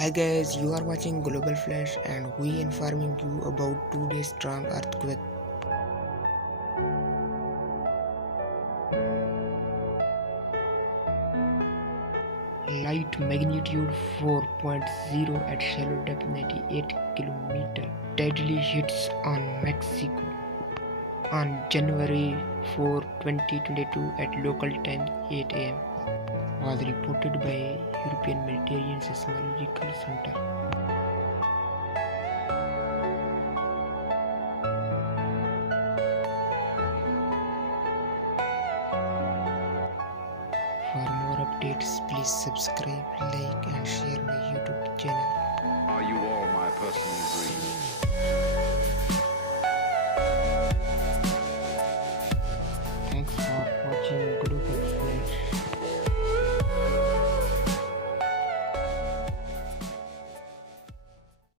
Hi guys, you are watching Global Flash and we informing you about today's strong earthquake. Light magnitude 4.0 at shallow depth 98 km. Deadly hits on Mexico on January 4, 2022 at local time 8 am. Was reported by European Military and Seismological Center. For more updates, please subscribe, like and share my YouTube channel. Are you all my personal dreams? Thanks for watching Global